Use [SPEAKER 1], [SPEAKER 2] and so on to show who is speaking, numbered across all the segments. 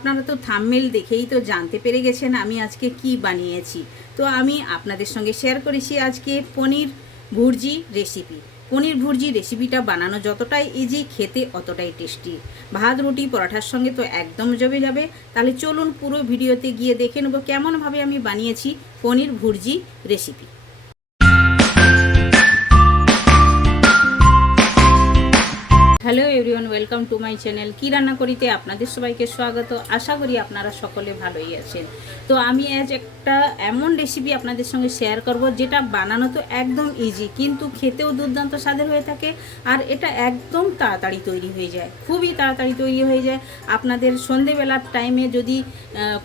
[SPEAKER 1] আপনারা তো থামমেল দেখেই তো জানতে পেরে গেছেন আমি আজকে কি বানিয়েছি। তো আমি আপনাদের সঙ্গে শেয়ার করেছি আজকে পনির ভুর্জি রেসিপি পনির ভুর্জি রেসিপিটা বানানো যতটাই ইজি খেতে অতটাই টেস্টি ভাত, রুটি পরোঠার সঙ্গে তো একদম জমে যাবে। তাহলে চলুন পুরো ভিডিওতে গিয়ে দেখে নেব কেমনভাবে আমি বানিয়েছি paneer bhurji recipe hello everyone, welcome to my channel কি রান্না করিতে আপনাদের সবাইকে স্বাগত। আশা করি আপনারা সকলে ভালোই আছেন। তো আমি আজ একটা এমন রেসিপি আপনাদের সঙ্গে শেয়ার করব যেটা বানানো তো একদম ইজি কিন্তু খেতেও দুর্দান্ত স্বাদের হয়ে থাকে আর এটা একদম তাড়াতাড়ি তৈরি হয়ে যায়, খুবই তাড়াতাড়ি তৈরি হয়ে যায়। আপনাদের সন্ধেবেলার টাইমে যদি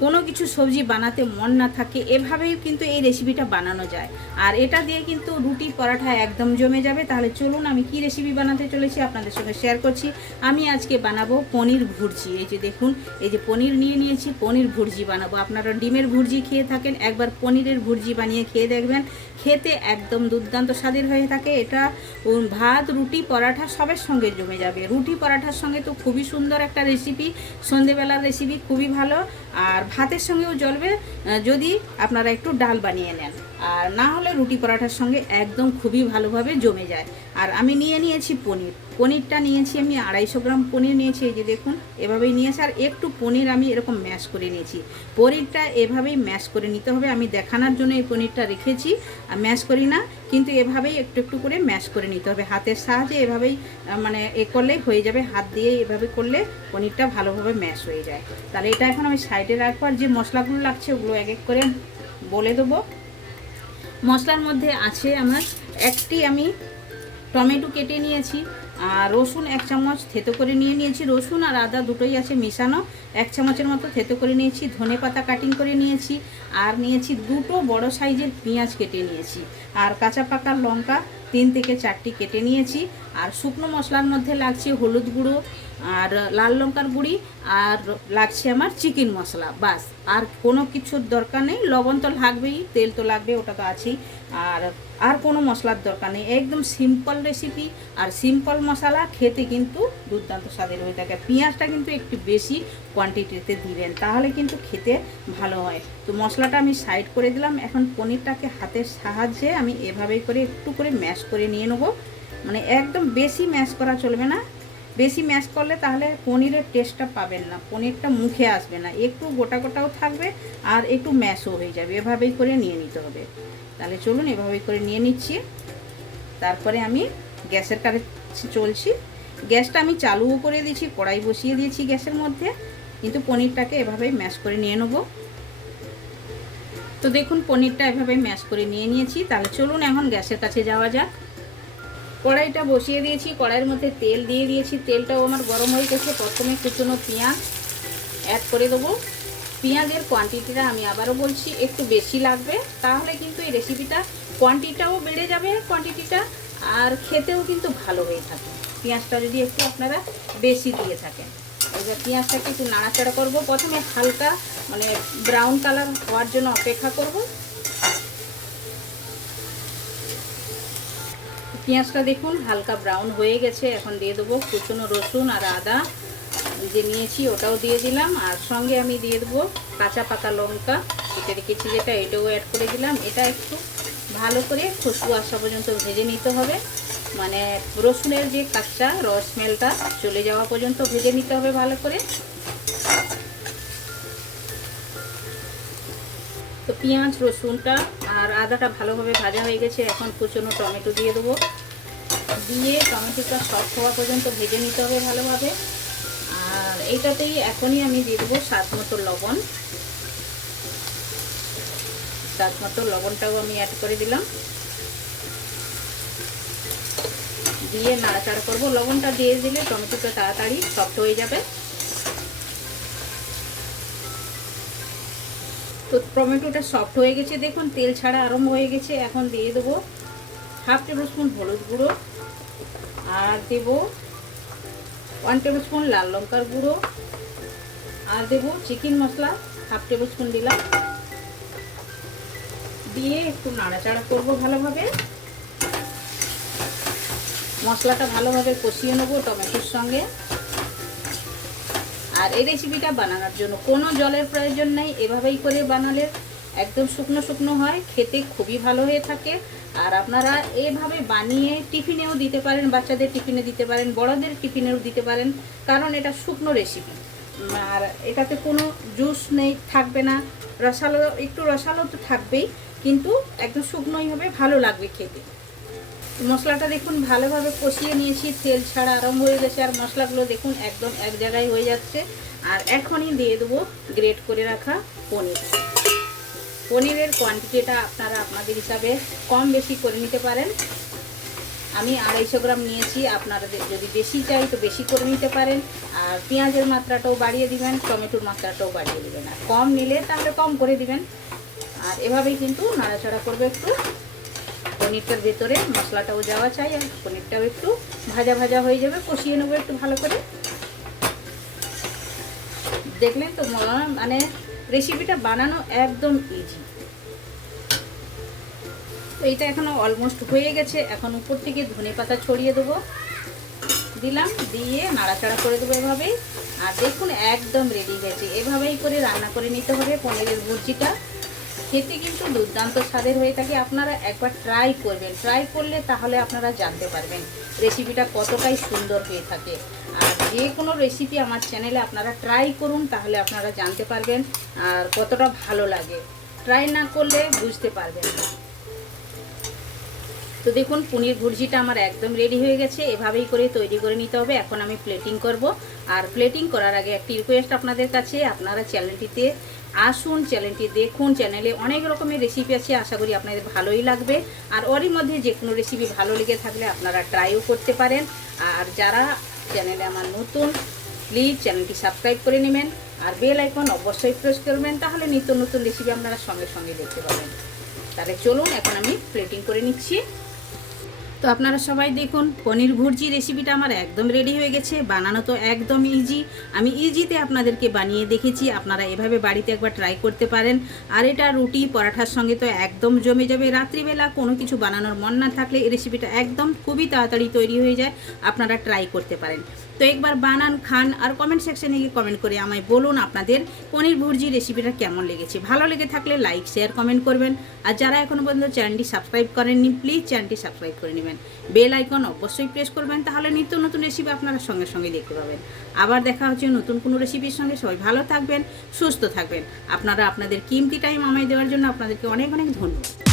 [SPEAKER 1] কোনো কিছু সবজি বানাতে মন না থাকে, এভাবেই কিন্তু এই রেসিপিটা বানানো যায়। আর এটা দিয়ে কিন্তু রুটি পরাঠা একদম জমে যাবে, তাহলে চলুন আমি কি রেসিপি বানাতে চলেছি আপনাদের সঙ্গে শেয়ার করছি। আমি আজকে বানাবো পনির ভুর্জি। এই যে দেখুন, এই যে পনির নিয়ে নিয়েছি, পনির ভুর্জি বানাবো। আপনারা ডিমের ভুর্জি খেয়ে থাকেন, একবার পনিরের ভুর্জি বানিয়ে খেয়ে দেখবেন। খেতে একদম দুর্দান্ত স্বাদের হয়ে থাকে। এটা ভাত, রুটি, পরাঠা সবের সঙ্গে জমে যাবে। রুটি, পরাঠার সঙ্গে তো খুবই সুন্দর একটা রেসিপি সন্ধেবেলার রেসিপি খুবই ভালো। আর ভাতের সঙ্গেও জ্বলবে। যদি আপনারা একটু ডাল বানিয়ে নেন। আর না হলে রুটি, পরাঠার সঙ্গে একদম খুবই ভালোভাবে জমে যায়। আর আমি নিয়ে নিয়েছি পনির। পনিরটা নিয়েছি আমি, আড়াইশো গ্রাম পনির নিয়েছি, এই যে দেখুন, এভাবেই নিয়েছি, আর একটু পনির আমি এরকম ম্যাশ করে নিয়েছি। পনিরটা এভাবেই ম্যাশ করে নিতে হবে, আমি দেখানোর জন্য এই পনিরটা রেখেছি, আর ম্যাশ করি না, কিন্তু এভাবেই একটু একটু করে ম্যাশ করে নিতে হবে। হাতের সাহায্যে এভাবেই মানে এ করলেই হয়ে যাবে, হাত দিয়ে এভাবে করলে পনিরটা ভালোভাবে ম্যাশ হয়ে যায়। তাহলে এটা এখন আমি সাইডে রাখব, আর যে মশলাগুলো লাগছে ওগুলো এক এক করে বলে দেবো। মশলার মধ্যে আছে আমার একটি আমি টমেটো কেটে নিয়েছি আর রসুন এক চামচ থেতো করে নিয়ে নিয়েছি। রসুন আর আদা দুটোই আছে মিশানো। এক চামচের মতো থেতো করে নিয়েছি, ধনে পাতা কাটিং করে নিয়েছি আর নিয়েছি দুটো বড় সাইজের পেঁয়াজ কেটে নিয়েছি। আর কাঁচা পাকা লঙ্কা তিন থেকে চারটি কেটে নিয়েছি। আর শুকনো মশলার মধ্যে লাগছে হলুদ গুঁড়ো আর লাল লঙ্কার গুঁড়ি আর লাগছে আমার চিকেন মশলা, বাস। আর কোনো কিছুর দরকার নেই, লবণ তো লাগবেই, তেল তো লাগবে, ওটা তো আছেই। আর আর কোনো মশলার দরকার নেই, একদম সিম্পল রেসিপি আর সিম্পল মশলা খেতে কিন্তু দুর্দান্ত স্বাদের হয়ে থাকে। পেঁয়াজটা কিন্তু একটু বেশি কোয়ান্টিটিতে দিবেন, তাহলে কিন্তু খেতে ভালো হয়। তো মশলাটা আমি সাইড করে দিলাম, এখন পনিরটাকে হাতের সাহায্যে আমি এভাবেই করে একটু করে ম্যাশ করে নিয়ে নেব। মানে একদম বেশি ম্যাশ করা চলবে না বেশি ম্যাশ করলে তাহলে পনিরের টেস্টটা পাবেন না, পনিরটা মুখে আসবে না, একটু গোটা গোটাও থাকবে আর একটু ম্যাশও হয়ে যাবে, এভাবেই করে নিয়ে নিতে হবে। তাহলে চলুন এভাবেই করে নিয়ে নিচ্ছি। তারপরে আমি গ্যাসের কাছে চলছি। গ্যাসটা আমি চালুও করে দিয়েছি, কড়াই বসিয়ে দিয়েছি গ্যাসের মধ্যে, কিন্তু পনিরটাকে এভাবেই ম্যাশ করে নিয়ে নেব। তো দেখুন, পনিরটা এভাবে ম্যাশ করে নিয়ে নিয়েছি। তাহলে চলুন এখন গ্যাসের কাছে যাওয়া যাক। কড়াইটা বসিয়ে দিয়েছি, কড়াইয়ের মধ্যে তেল দিয়ে দিয়েছি। তেলটাও আমার গরম হয়ে গেছে। প্রথমে কুচনো পেঁয়াজ অ্যাড করে দেবো। পেঁয়াজের কোয়ান্টিটিটা আমি আবারও বলছি, একটু বেশি লাগবে, তাহলে কিন্তু এই রেসিপিটা কোয়ান্টিটিটাও বেড়ে যাবে কোয়ান্টিটিটা আর খেতেও কিন্তু ভালো হয়ে থাকে। পেঁয়াজটা যদি একটু আপনারা বেশি দিয়ে থাকেন। এবার পেঁয়াজটাকে একটু নাড়াচাড়া করব। প্রথমে হালকা মানে ব্রাউন কালার হওয়ার জন্য অপেক্ষা করব। পেঁয়াজটা দেখুন, হালকা ব্রাউন হয়ে গেছে। এখন দিয়ে দেবো কুচনো রসুন আর আদা। যে নিয়েছি, ওটাও দিয়ে দিলাম। আর সঙ্গে আমি দিয়ে দেবো কাঁচা পাকা লঙ্কা। কেটে রেখেছি যেটা, এটাও অ্যাড করে দিলাম। এটা একটু ভালো করে খুশবু আসা পর্যন্ত ভেজে নিতে হবে। মানে রসুনের যে কাঁচা রস স্মেলটা চলে যাওয়া পর্যন্ত ভেজে নিতে হবে ভালো করে। তো পেঁয়াজ, রসুনটা আর আদাটা ভালোভাবে ভাজা হয়ে গেছে। এখন কুচনো টমেটো দিয়ে দেবো। দিয়ে টমেটোটা সফট হওয়া পর্যন্ত ভেজে নিতে হবে ভালোভাবে। আর এইটাতেই এখনই আমি দিয়ে দেবো স্বাদ মতো লবণ। স্বাদ মতো লবণটাও আমি অ্যাড করে দিলাম। দিয়ে নাড়াচাড়া করব। লবণটা দিয়ে দিলে টমেটোটা তাড়াতাড়ি সফট হয়ে যাবে। তো টমেটোটা সফট হয়ে গেছে। দেখুন, তেল ছাড়া আরম্ভ হয়ে গেছে। এখন দিয়ে দেবো হাফ টেবিল স্পুন হলুদ গুঁড়ো আর দেবো ওয়ান টেবিল স্পুন লাল লঙ্কার গুঁড়ো আর দেবো চিকেন মশলা হাফ টেবিল স্পুন দিলাম। দিয়ে একটু নাড়াচাড়া করব ভালোভাবে। মশলাটা ভালোভাবে কষিয়ে নেব টমেটোর সঙ্গে। আর এই রেসিপিটা বানানোর জন্য। কোনো জলের প্রয়োজন নেই, এভাবেই করে বানালে একদম শুকনো শুকনো হয়, খেতে খুবই ভালো হয়ে থাকে। আর আপনারা এভাবে বানিয়ে টিফিনেও দিতে পারেন, বাচ্চাদের টিফিনে দিতে পারেন, বড়দের টিফিনেও দিতে পারেন, কারণ এটা শুকনো রেসিপি আর এটাতে কোনো জুস নেই, থাকবে না। রসালো, একটু রসালো তো থাকবেই, কিন্তু একদম শুকনোই হবে, ভালো লাগবে খেতে। মশলাটা দেখুন, ভালোভাবে কষিয়ে নিয়েছি। তেল ছাড়া আরম্ভ হয়ে গেছে আর মশলাগুলো দেখুন, একদম এক জায়গায় হয়ে যাচ্ছে। আর এখনই দিয়ে দেবো গ্রেট করে রাখা পনির। পনিরের কোয়ান্টিটিটা আপনারা আপনাদের হিসাবে কম বেশি করে নিতে পারেন। আমি আড়াইশো গ্রাম নিয়েছি আপনারা যদি বেশি চাই তো বেশি করে নিতে পারেন। আর পেঁয়াজের মাত্রাটাও বাড়িয়ে দিবেন, টমেটোর মাত্রাটাও বাড়িয়ে দিবেন। আর কম নিলে তাহলে কম করে দিবেন। আর এভাবেই কিন্তু নাড়াচাড়া করবে একটু। পনিরটার ভেতরে মশলাটাও যাওয়া চাই আর পনিরটাও একটু ভাজা ভাজা হয়ে যাবে, কষিয়ে নেব একটু ভালো করে। দেখলেন তো মানে রেসিপিটা বানানো একদম ইজি এটা এখনও অলমোস্ট হয়ে গেছে, এখন উপর থেকে ধনে পাতা ছড়িয়ে দেবো। দিলাম, দিয়ে নাড়াচাড়া করে দেবো এভাবেই। আর দেখুন, একদম রেডি হয়েছে এভাবেই করে রান্না করে নিতে হবে পনিরের ভুজিটা খেতে কিন্তু দুর্দান্ত স্বাদের হয়ে থাকে। আপনারা একবার ট্রাই করবেন। ট্রাই করলে তাহলে আপনারা জানতে পারবেন রেসিপিটা কতটাই সুন্দর হয়ে থাকে। আর যে কোনো রেসিপি আমার চ্যানেলে আপনারা ট্রাই করুন, তাহলে আপনারা জানতে পারবেন আর কতটা ভালো লাগে। ট্রাই না করলে বুঝতে পারবেন না। তো দেখুন, পনির ভুর্জিটা আমার একদম রেডি হয়ে গেছে। এভাবেই করে তৈরি করে নিতে হবে। এখন আমি প্লেটিং করব। আর প্লেটিং করার আগে একটি রিকোয়েস্ট আপনাদের কাছে। আপনারা চ্যানেলটিতে আসুন চ্যানেলটি দেখুন চ্যানেলে অনেক রকমের রেসিপি আছে, আশা করি আপনাদের ভালোই লাগবে। আর ওরই মধ্যে যে কোনো রেসিপি ভালো লেগে থাকলে আপনারা ট্রাইও করতে পারেন। আর যারা চ্যানেলে আমার নতুন প্লিজ চ্যানেলটি সাবস্ক্রাইব করে নেবেন। আর বেল আইকন অবশ্যই প্রেস করবেন, তাহলে নিত্য নতুন রেসিপি আপনারা সঙ্গে সঙ্গে দেখতে পাবেন। তাহলে চলুন, এখন আমি প্লেটিং করে নিচ্ছি। তো আপনারা সবাই দেখুন, পনির ভুর্জি রেসিপিটা আমার একদম রেডি হয়ে গেছে, বানানো তো একদম ইজি আমি ইজিতে আপনাদেরকে বানিয়ে দেখেছি আপনারা এভাবে বাড়িতে একবার ট্রাই করতে পারেন। আর এটা রুটি, পরাঠার সঙ্গে তো একদম জমে যাবে। রাত্রিবেলা কোনো কিছু বানানোর মন না থাকলে এই রেসিপিটা একদম খুবই তাড়াতাড়ি তৈরি হয়ে যায়, আপনারা ট্রাই করতে পারেন। তো একবার বানান, খান আর কমেন্ট সেকশনে গিয়ে কমেন্ট করে আমায় বলুন আপনাদের পনির ভুর্জি রেসিপিটা কেমন লেগেছে। ভালো লেগে থাকলে লাইক শেয়ার কমেন্ট করবেন। আর যারা এখনও পর্যন্ত চ্যানেলটি সাবস্ক্রাইব করেননি প্লিজ চ্যানেলটি সাবস্ক্রাইব করে নেবেন। বেল আইকন অবশ্যই প্রেস করবেন, তাহলে নিত্য নতুন রেসিপি আপনারা সঙ্গে সঙ্গে দেখতে পাবেন। আবার দেখা হচ্ছে নতুন কোনো রেসিপির সঙ্গে। সবাই ভালো থাকবেন, সুস্থ থাকবেন। আপনারা আপনাদের কিমতি টাইম আমায় দেওয়ার জন্য আপনাদেরকে অনেক অনেক ধন্যবাদ।